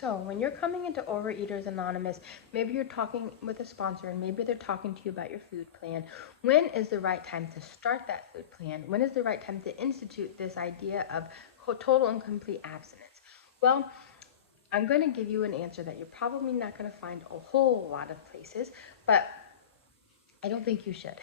So when you're coming into Overeaters Anonymous, maybe you're talking with a sponsor and maybe they're talking to you about your food plan. When is the right time to start that food plan? When is the right time to institute this idea of total and complete abstinence? Well, I'm going to give you an answer that you're probably not going to find a whole lot of places, but I don't think you should.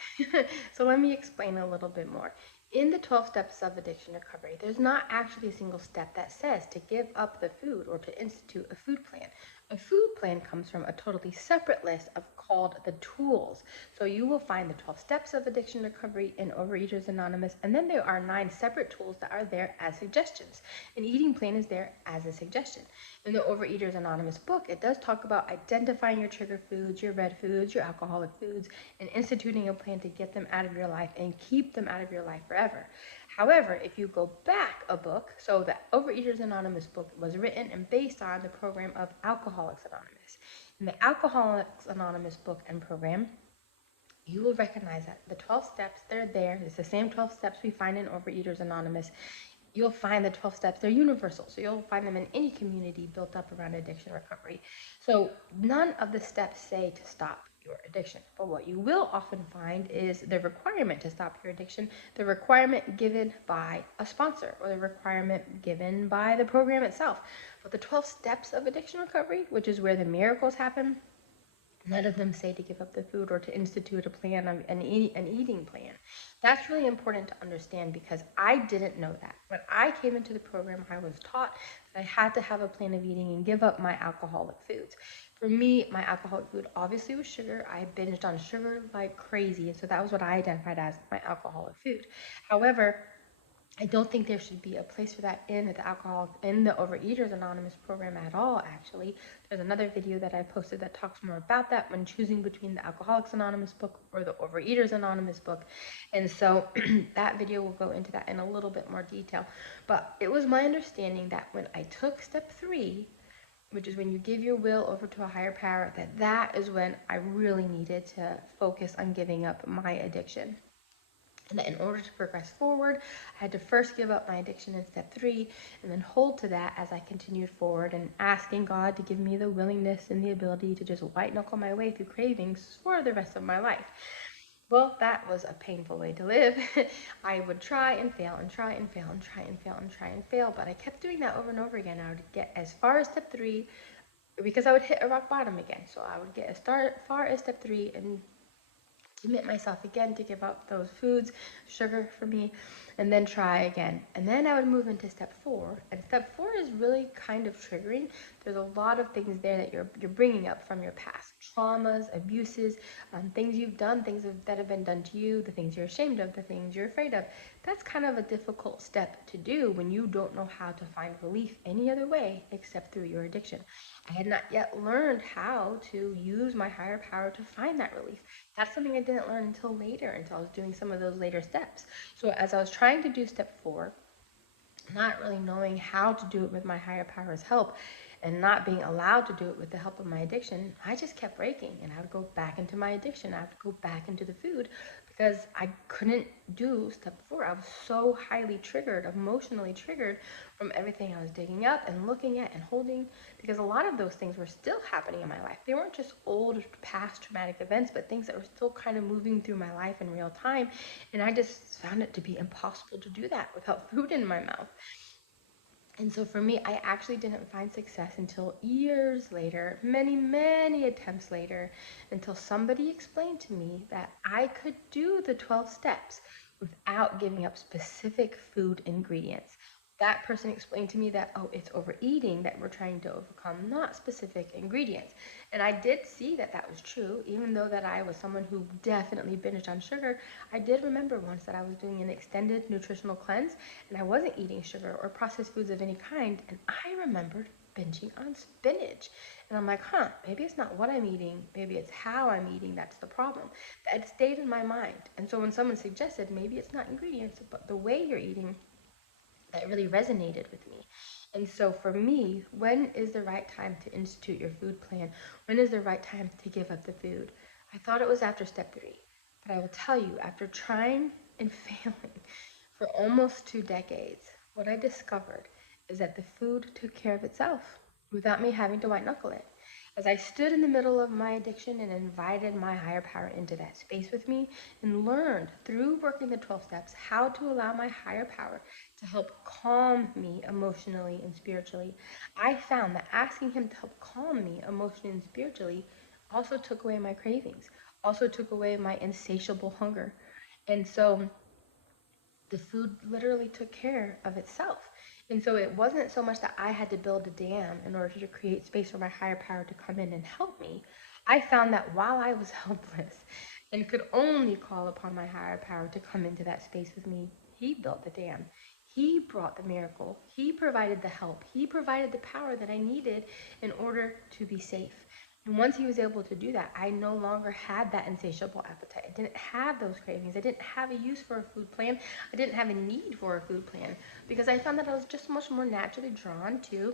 So let me explain a little bit more. In the 12 steps of addiction recovery, there's not actually a single step that says to give up the food or to institute a food plan. A food plan comes from a totally separate list of called the tools. So you will find the 12 steps of addiction recovery in Overeaters Anonymous, and then there are 9 separate tools that are there as suggestions. An eating plan is there as a suggestion. In the Overeaters Anonymous book, it does talk about identifying your trigger foods, your red foods, your alcoholic foods, and instituting a plan to get them out of your life and keep them out of your life forever. However, if you go back a book, so the Overeaters Anonymous book was written and based on the program of Alcoholics Anonymous. In the Alcoholics Anonymous book and program, you will recognize that the 12 steps, they're there. It's the same 12 steps we find in Overeaters Anonymous. You'll find the 12 steps, they're universal. So you'll find them in any community built up around addiction recovery. So none of the steps say to stop your addiction. But what you will often find is the requirement to stop your addiction, the requirement given by a sponsor or the requirement given by the program itself. But the 12 steps of addiction recovery, which is where the miracles happen, none of them say to give up the food or to institute a plan, an eating plan. That's really important to understand because I didn't know that. When I came into the program, I was taught that I had to have a plan of eating and give up my alcoholic foods. For me, my alcoholic food obviously was sugar. I binged on sugar like crazy, and so that was what I identified as my alcoholic food. However, I don't think there should be a place for that in the Overeaters Anonymous program at all, actually. There's another video that I posted that talks more about that when choosing between the Alcoholics Anonymous book or the Overeaters Anonymous book. And so that video will go into that in a little bit more detail. But it was my understanding that when I took step 3, which is when you give your will over to a higher power, that is when I really needed to focus on giving up my addiction. And that in order to progress forward, I had to first give up my addiction in step 3 and then hold to that as I continued forward and asking God to give me the willingness and the ability to just white knuckle my way through cravings for the rest of my life. Well, that was a painful way to live. I would try and fail and try and fail and try and fail and try and fail, but I kept doing that over and over again. I would get as far as step 3 because I would hit a rock bottom again. So I would get as far as step 3 and commit myself again to give up those foods, sugar for me, and then try again. And then I would move into step 4. And step 4 is really kind of triggering. There's a lot of things there that you're bringing up from your past. Traumas, abuses, things you've done, things that have been done to you, the things you're ashamed of, the things you're afraid of. That's kind of a difficult step to do when you don't know how to find relief any other way except through your addiction. I had not yet learned how to use my higher power to find that relief. That's something I didn't learn until later, until I was doing some of those later steps. So as I was trying to do step 4, not really knowing how to do it with my higher power's help and not being allowed to do it with the help of my addiction, I just kept breaking and I would go back into my addiction. I would go back into the food because I couldn't do step 4. I was so highly triggered, emotionally triggered from everything I was digging up and looking at and holding, because a lot of those things were still happening in my life. They weren't just old past traumatic events, but things that were still kind of moving through my life in real time. And I just found it to be impossible to do that without food in my mouth. And so for me, I actually didn't find success until years later, many, many attempts later, until somebody explained to me that I could do the 12 steps without giving up specific food ingredients. That person explained to me that, oh, it's overeating that we're trying to overcome, not specific ingredients. And I did see that that was true, even though that I was someone who definitely binged on sugar. I did remember once that I was doing an extended nutritional cleanse and I wasn't eating sugar or processed foods of any kind, and I remembered binging on spinach. And I'm like, maybe it's not what I'm eating, maybe it's how I'm eating that's the problem. That stayed in my mind. And so when someone suggested maybe it's not ingredients, but the way you're eating, that really resonated with me. And so for me, when is the right time to institute your food plan? When is the right time to give up the food? I thought it was after step 3, but I will tell you, after trying and failing for almost 2 decades, what I discovered is that the food took care of itself. without me having to white knuckle it. As I stood in the middle of my addiction and invited my higher power into that space with me and learned through working the 12 steps how to allow my higher power to help calm me emotionally and spiritually, I found that asking him to help calm me emotionally and spiritually also took away my cravings, also took away my insatiable hunger. And so the food literally took care of itself. And so it wasn't so much that I had to build a dam in order to create space for my higher power to come in and help me. I found that while I was helpless and could only call upon my higher power to come into that space with me, he built the dam. He brought the miracle. He provided the help. He provided the power that I needed in order to be safe. And once he was able to do that, I no longer had that insatiable appetite. I didn't have those cravings. I didn't have a use for a food plan. I didn't have a need for a food plan because I found that I was just much more naturally drawn to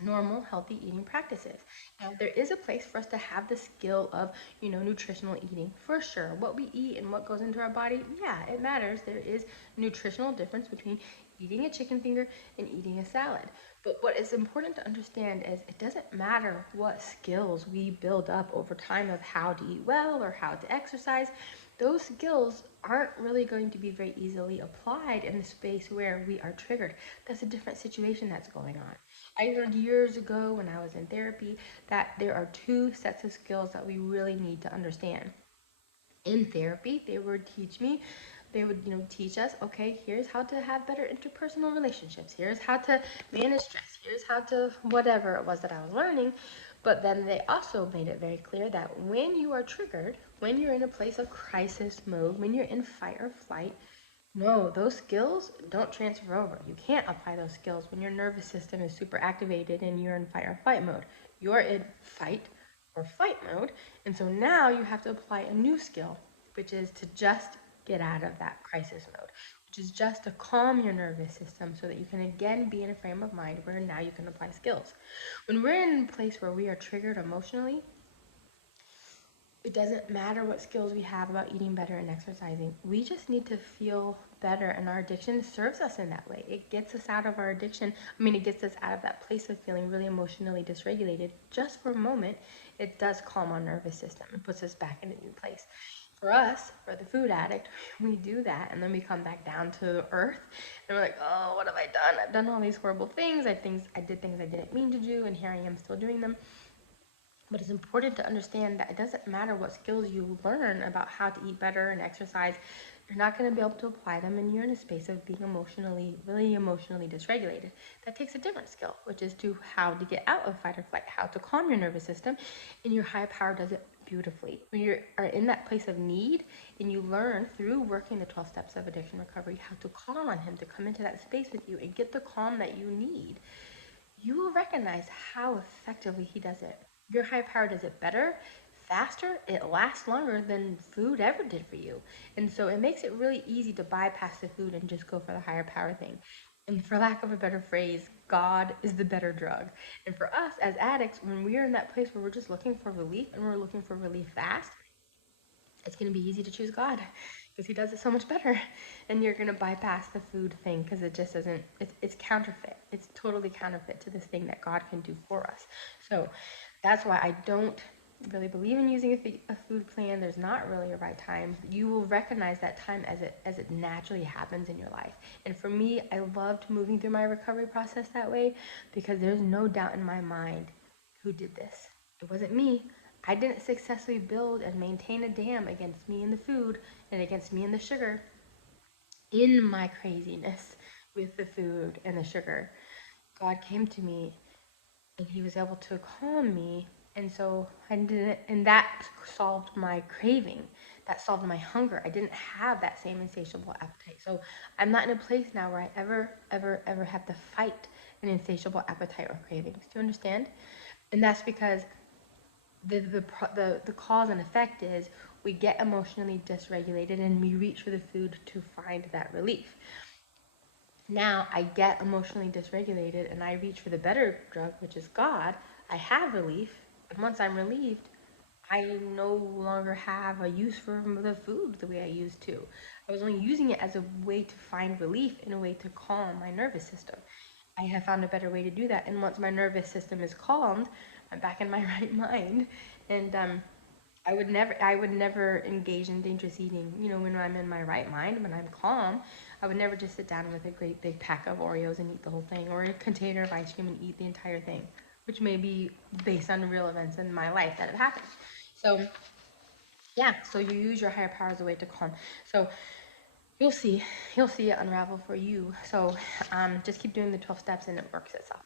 normal healthy eating practices. Now there is a place for us to have the skill of nutritional eating for sure. What we eat and what goes into our body, yeah, it matters. There is nutritional difference between eating a chicken finger and eating a salad. But what is important to understand is it doesn't matter what skills we build up over time of how to eat well or how to exercise. Those skills aren't really going to be very easily applied in the space where we are triggered. That's a different situation that's going on. I learned years ago when I was in therapy that there are two sets of skills that we really need to understand. In therapy, they would, teach us, okay, here's how to have better interpersonal relationships. Here's how to manage stress. Here's how to whatever it was that I was learning. But then they also made it very clear that when you are triggered, when you're in a place of crisis mode, when you're in fight or flight, no, those skills don't transfer over. You can't apply those skills when your nervous system is super activated and you're in fight or flight mode. You're in fight or flight mode, and so now you have to apply a new skill, which is to just get out of that crisis mode, which is just to calm your nervous system so that you can again be in a frame of mind where now you can apply skills. When we're in a place where we are triggered emotionally, it doesn't matter what skills we have about eating better and exercising. We just need to feel better, and our addiction serves us in that way. It gets us out of our addiction. It gets us out of that place of feeling really emotionally dysregulated just for a moment. It does calm our nervous system and puts us back in a new place. For us, for the food addict, we do that, and then we come back down to earth, and we're like, oh, what have I done? I've done all these horrible things. I did things I didn't mean to do, and here I am still doing them. But it's important to understand that it doesn't matter what skills you learn about how to eat better and exercise, you're not going to be able to apply them and you're in a space of being really emotionally dysregulated. That takes a different skill, which is to how to get out of fight or flight, how to calm your nervous system, and your higher power does it beautifully. When you are in that place of need and you learn through working the 12 steps of addiction recovery how to call on him to come into that space with you and get the calm that you need, you will recognize how effectively he does it. Your higher power does it better, faster, it lasts longer than food ever did for you. And so it makes it really easy to bypass the food and just go for the higher power thing. And for lack of a better phrase, God is the better drug. And for us as addicts, when we are in that place where we're just looking for relief and we're looking for relief fast, it's going to be easy to choose God because he does it so much better. And you're going to bypass the food thing because it just isn't, it's counterfeit. It's totally counterfeit to this thing that God can do for us. So that's why I don't really believe in using a food plan. There's not really a right time. You will recognize that time as it naturally happens in your life. And for me, I loved moving through my recovery process that way because there's no doubt in my mind who did this. It wasn't me. I didn't successfully build and maintain a dam against me and the food and against me and the sugar in my craziness with the food and the sugar. God came to me and he was able to calm me, and so I didn't, and that solved my craving. That solved my hunger. I didn't have that same insatiable appetite. So I'm not in a place now where I ever have to fight an insatiable appetite or cravings. Do you understand? And that's because the cause and effect is we get emotionally dysregulated and we reach for the food to find that relief. Now I get emotionally dysregulated and I reach for the better drug, which is God. I have relief, and once I'm relieved, I no longer have a use for the food the way I used to. I was only using it as a way to find relief and a way to calm my nervous system. I have found a better way to do that. And once my nervous system is calmed, I'm back in my right mind. And I would never engage in dangerous eating. You know, when I'm in my right mind, when I'm calm, I would never just sit down with a great big pack of Oreos and eat the whole thing, or a container of ice cream and eat the entire thing, which may be based on real events in my life that have happened. So yeah, so you use your higher power as a way to calm. So you'll see it unravel for you. So just keep doing the 12 steps and it works itself.